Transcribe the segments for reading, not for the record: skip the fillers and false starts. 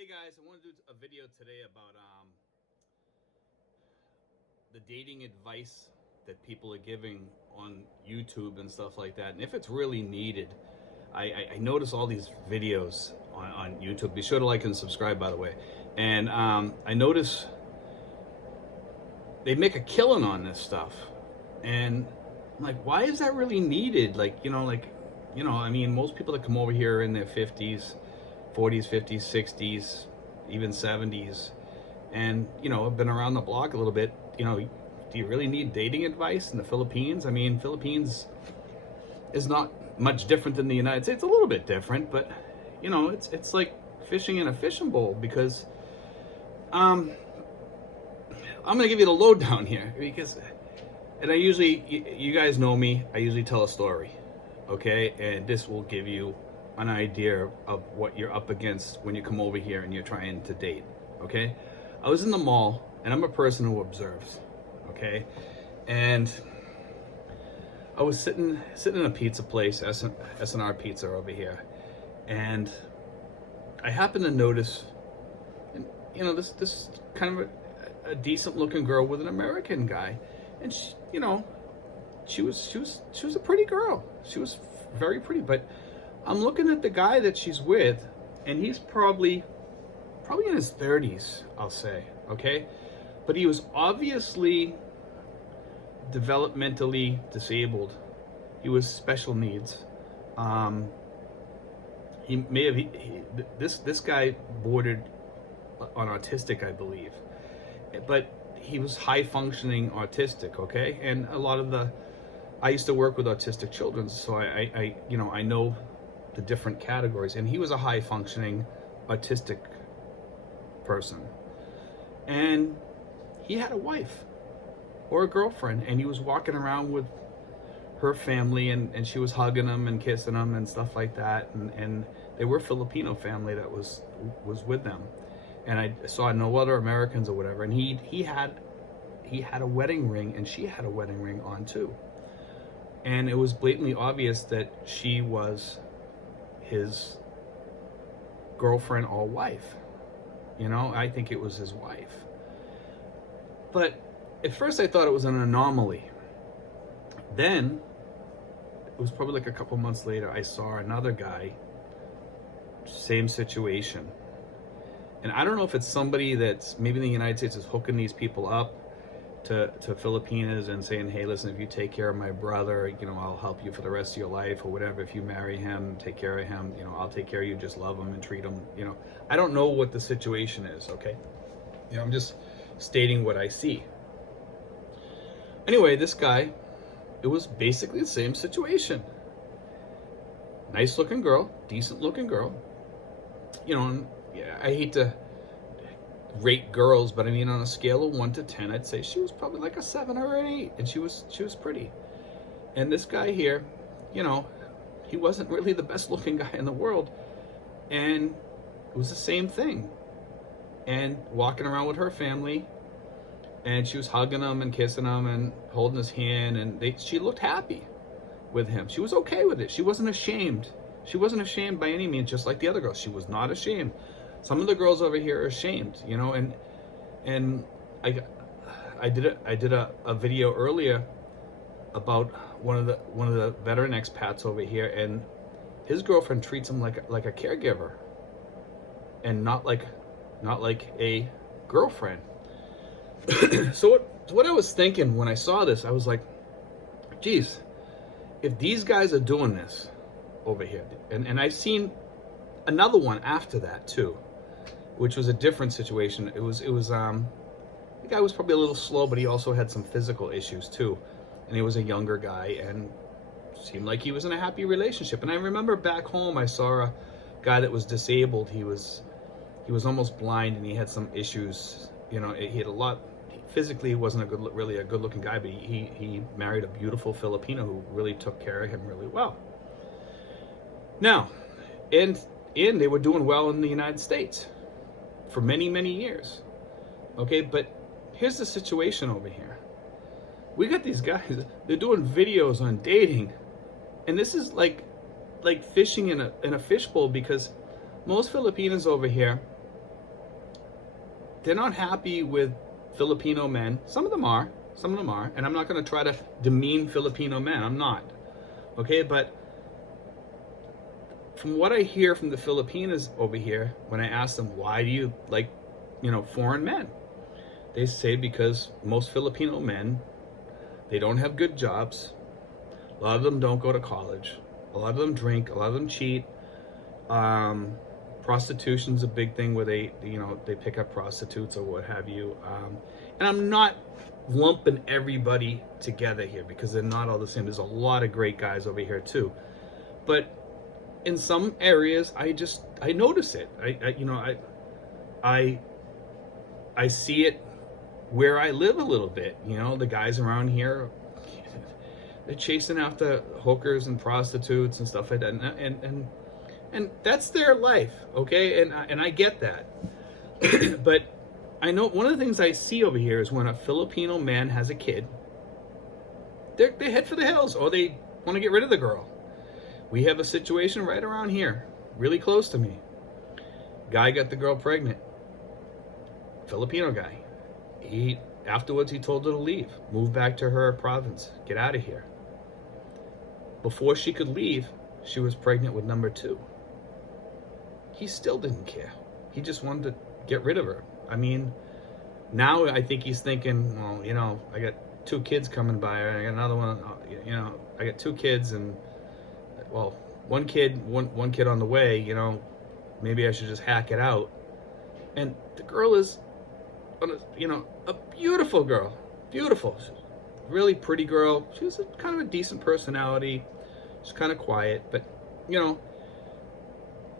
Hey guys, I want to do a video today about the dating advice that people are giving on YouTube and stuff like that, and if it's really needed. I notice all these videos on YouTube. Be sure to like and subscribe, by the way. And I notice they make a killing on this stuff, and I'm like, why is that really needed? I mean, most people that come over here are in their 50s, 40s, 50s, 60s, even 70s, and have been around the block a little bit. Do you really need dating advice in the Philippines? I mean, Philippines is not much different than the United States. A little bit different, but it's like fishing in a fishing bowl, because I'm gonna give you the lowdown here, and you guys know me, I usually tell a story, okay? And this will give you an idea of what you're up against when you come over here and you're trying to date, okay? I was in the mall, and I'm a person who observes, okay? And I was sitting in a pizza place, S&R Pizza over here, and I happened to notice, this kind of a decent looking girl with an American guy, and she was a pretty girl. She was very pretty, but I'm looking at the guy that she's with, and he's probably in his 30s, I'll say, okay? But he was obviously developmentally disabled. He was special needs. This guy bordered on autistic, I believe, but he was high functioning autistic, okay? And I used to work with autistic children, so I know the different categories, and he was a high functioning autistic person, and he had a wife or a girlfriend, and he was walking around with her family, and she was hugging him and kissing him and stuff like that, and they were a Filipino family that was with them, and I saw no other Americans or whatever, and he had a wedding ring, and she had a wedding ring on too, and it was blatantly obvious that she was his girlfriend or wife. I think it was his wife. But at first I thought it was an anomaly. Then it was probably like a couple months later, I saw another guy, same situation. And I don't know if it's somebody that's maybe in the United States is hooking these people up to Filipinas and saying, hey, listen, if you take care of my brother, I'll help you for the rest of your life, or whatever. If you marry him, take care of him, I'll take care of you, just love him and treat him. I don't know what the situation is, okay? I'm just stating what I see. Anyway, this guy, it was basically the same situation. Nice looking girl, decent looking girl. And I hate to rate girls, but I mean, on a scale of 1 to 10, I'd say she was probably like a 7 or an 8, and she was pretty. And this guy here, he wasn't really the best looking guy in the world, and it was the same thing. And walking around with her family, and she was hugging him and kissing him and holding his hand, and she looked happy with him. She was okay with it. She wasn't ashamed. She wasn't ashamed by any means, just like the other girls. She was not ashamed. Some of the girls over here are ashamed, and I did a video earlier about one of the veteran expats over here, and his girlfriend treats him like a caregiver, and not like a girlfriend. So what I was thinking when I saw this, I was like, geez, if these guys are doing this over here, and I've seen another one after that too, which was a different situation. It was the guy was probably a little slow, but he also had some physical issues too, and he was a younger guy and seemed like he was in a happy relationship. And I remember back home, I saw a guy that was disabled. He was almost blind, and he had some issues. He had a lot. Physically, he wasn't really a good looking guy, but he married a beautiful Filipino who really took care of him really well. Now, and they were doing well in the United States for many, many years. Okay, but here's the situation over here. We got these guys, they're doing videos on dating, and this is like fishing in a fishbowl, because most Filipinos over here they're not happy with Filipino men. Some of them are, and I'm not going to try to demean Filipino men. I'm not. Okay, but from what I hear from the Filipinas over here, when I ask them, why do you like, foreign men? They say because most Filipino men, they don't have good jobs. A lot of them don't go to college. A lot of them drink. A lot of them cheat. Prostitution's a big thing where they pick up prostitutes or what have you. And I'm not lumping everybody together here because they're not all the same. There's a lot of great guys over here too. But in some areas, I notice it. I see it where I live a little bit. The guys around here, they're chasing after hookers and prostitutes and stuff like that, and that's their life, okay? And I get that, but I know one of the things I see over here is when a Filipino man has a kid, they head for the hills, or they want to get rid of the girl. We have a situation right around here, really close to me. Guy got the girl pregnant. Filipino guy. Afterwards he told her to leave, move back to her province, get out of here. Before she could leave, she was pregnant with number 2. He still didn't care. He just wanted to get rid of her. I mean, now I think he's thinking, well, I got 2 kids coming by. I got another one. I got 2 kids, and well, one kid on the way. Maybe I should just hack it out. And the girl is, a beautiful girl, beautiful, really pretty girl. She was kind of a decent personality. She's kind of quiet, but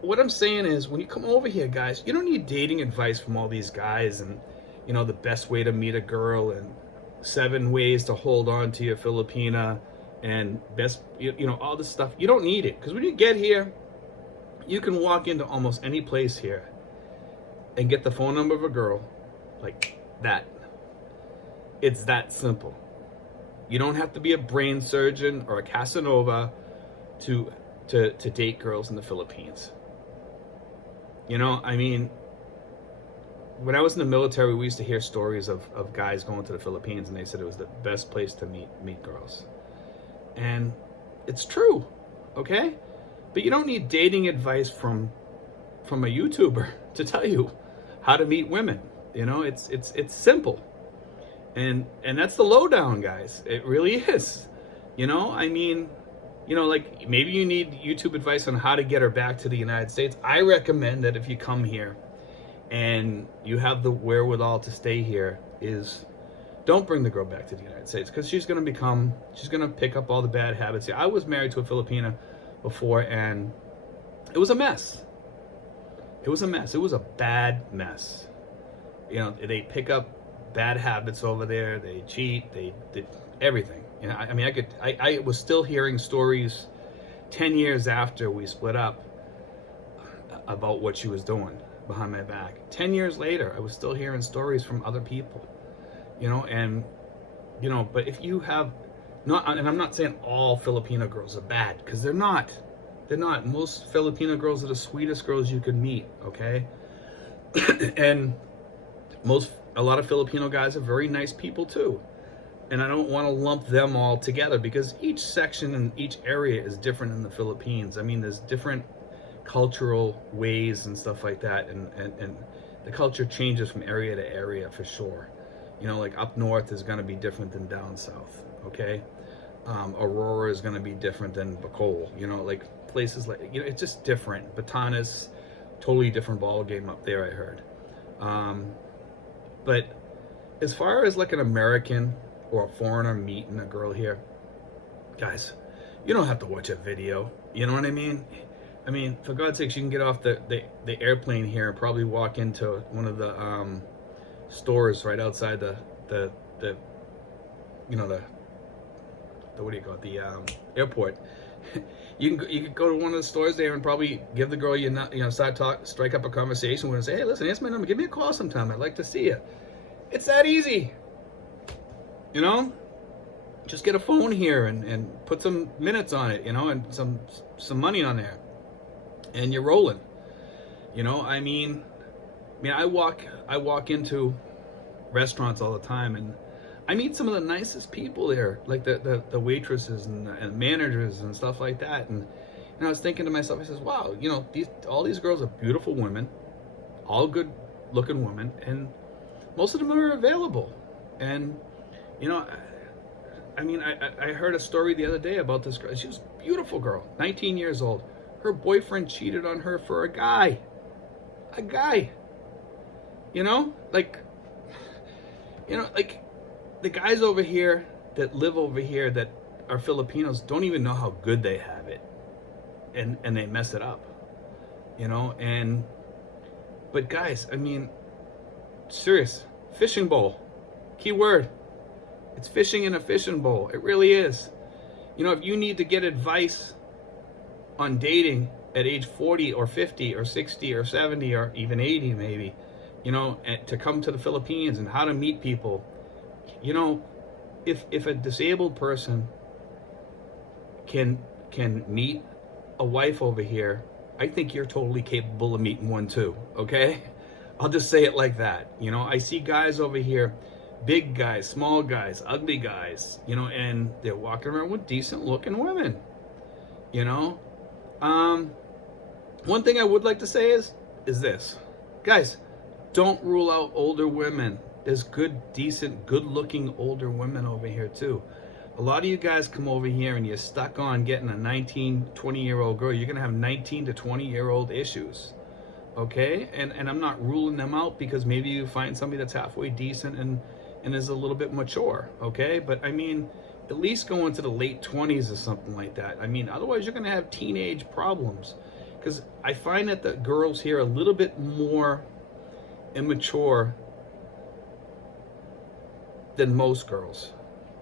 what I'm saying is, when you come over here, guys, you don't need dating advice from all these guys and, the best way to meet a girl and 7 ways to hold on to your Filipina and best, all this stuff. You don't need it, because when you get here, you can walk into almost any place here and get the phone number of a girl like that. It's that simple. You don't have to be a brain surgeon or a Casanova to date girls in the Philippines. I mean, when I was in the military, we used to hear stories of guys going to the Philippines, and they said it was the best place to meet girls. And it's true, okay? But you don't need dating advice from a YouTuber to tell you how to meet women. It's simple. And that's the lowdown, guys. It really is. I mean, like, maybe you need YouTube advice on how to get her back to the United States. I recommend that if you come here and you have the wherewithal to stay here, is don't bring the girl back to the United States, because she's going to pick up all the bad habits here. I was married to a Filipina before, and it was a mess. It was a bad mess. They pick up bad habits over there. They cheat. They did everything. I was still hearing stories 10 years after we split up about what she was doing behind my back. 10 years later, I was still hearing stories from other people, but if you have not, and I'm not saying all Filipino girls are bad, because they're not. Most Filipino girls are the sweetest girls you could meet, okay? And a lot of Filipino guys are very nice people too. And I don't want to lump them all together, because each section and each area is different in the Philippines. I mean, there's different cultural ways and stuff like that, and the culture changes from area to area for sure. Like up north is going to be different than down south, okay? Aurora is going to be different than Bacol, like places like, it's just different. Batanes, totally different ball game up there, I heard. But as far as like an American or a foreigner meeting a girl here, guys, you don't have to watch a video. You know what I mean? I mean, for God's sakes, you can get off the airplane here and probably walk into one of the stores right outside the what do you call it, the airport. You can go to one of the stores there and probably give the girl strike up a conversation with her and say, hey, listen, here's my number, give me a call sometime, I'd like to see you. It's that easy. Just get a phone here and put some minutes on it, and some money on there, and you're rolling. I mean, I mean, I walk into restaurants all the time, and I meet some of the nicest people there, like the waitresses and managers and stuff like that. And I was thinking to myself, I says, wow, you know, all these girls are beautiful women, all good looking women, and most of them are available. And you know, I mean, I heard a story the other day about this girl. She was a beautiful girl, 19 years old. Her boyfriend cheated on her for a guy. You know, like the guys over here that live over here that are Filipinos don't even know how good they have it, and they mess it up, you know. But guys, I mean, serious, fishing bowl, key word. It's fishing in a fishing bowl. It really is. You know, if you need to get advice on dating at age 40 or 50 or 60 or 70 or even 80 maybe, you know, to come to the Philippines and how to meet people, you know, if a disabled person can meet a wife over here, I think you're totally capable of meeting one too, okay? I'll just say it like that. You know, I see guys over here, big guys, small guys, ugly guys, you know, and they're walking around with decent looking women, you know. One thing I would like to say is this. Guys, don't rule out older women. There's good, decent, good-looking older women over here too. A lot of you guys come over here and you're stuck on getting a 19, 20-year-old girl. You're gonna have 19 to 20-year-old issues, okay? And I'm not ruling them out, because maybe you find somebody that's halfway decent and is a little bit mature, okay? But I mean, at least go into the late 20s or something like that. I mean, otherwise you're gonna have teenage problems, because I find that the girls here are a little bit more immature than most girls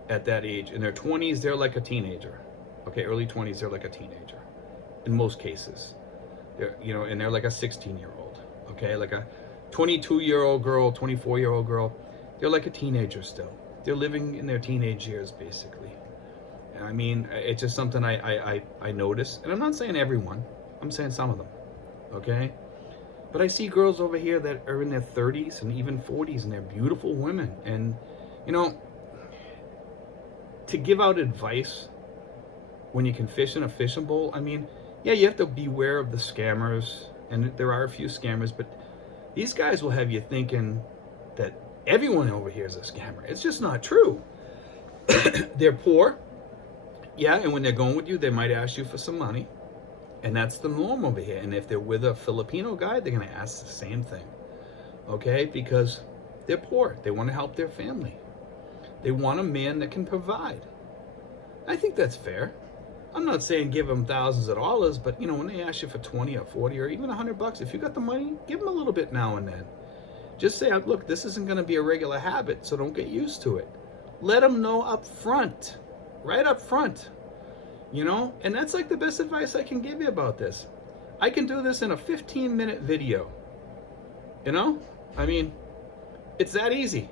at that age. In their 20s, they're like a teenager. Okay, early 20s, they're like a teenager. In most cases, they're, you know, and they're like a 16-year-old. Okay, like a 22-year-old girl, 24-year-old girl, they're like a teenager still. They're living in their teenage years, basically. I mean, it's just something I notice, and I'm not saying everyone. I'm saying some of them. Okay. But I see girls over here that are in their 30s and even 40s, and they're beautiful women. And, you know, to give out advice when you can fish in a fishing bowl, I mean, yeah, you have to beware of the scammers, and there are a few scammers, but these guys will have you thinking that everyone over here is a scammer. It's just not true. They're poor. Yeah, and when they're going with you, they might ask you for some money. And that's the norm over here. And if they're with a Filipino guy, they're going to ask the same thing. Okay? Because they're poor. They want to help their family. They want a man that can provide. I think that's fair. I'm not saying give them thousands of dollars, but, you know, when they ask you for 20 or 40 or even $100, if you got the money, give them a little bit now and then. Just say, look, this isn't going to be a regular habit, so don't get used to it. Let them know up front. Right up front. You know, and that's like the best advice I can give you about this. I can do this in a 15-minute video. You know, I mean, it's that easy.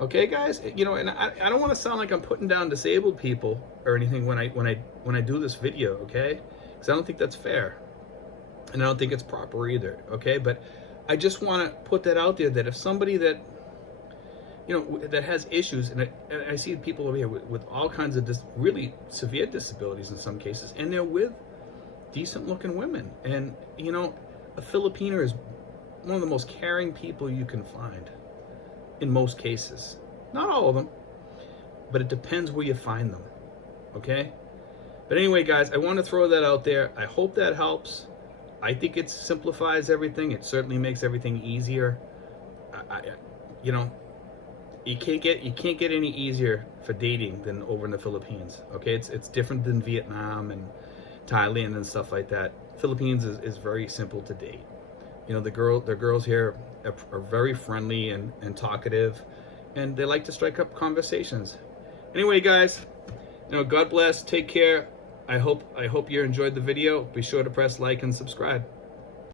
Okay, guys. You know, and I don't want to sound like I'm putting down disabled people or anything when I do this video. Okay, because I don't think that's fair, and I don't think it's proper either. Okay, but I just want to put that out there, that if somebody that, you know, that has issues, and I see people over here with all kinds of really severe disabilities in some cases, and they're with decent-looking women. And, you know, a Filipino is one of the most caring people you can find in most cases. Not all of them, but it depends where you find them, okay? But anyway, guys, I want to throw that out there. I hope that helps. I think it simplifies everything. It certainly makes everything easier. You know, you can't get any easier for dating than over in the Philippines. Okay, it's different than Vietnam and Thailand and stuff like that. Philippines is very simple to date. You know, the girls here are very friendly and talkative, and they like to strike up conversations. Anyway, guys, you know, God bless. Take care. I hope you enjoyed the video. Be sure to press like and subscribe.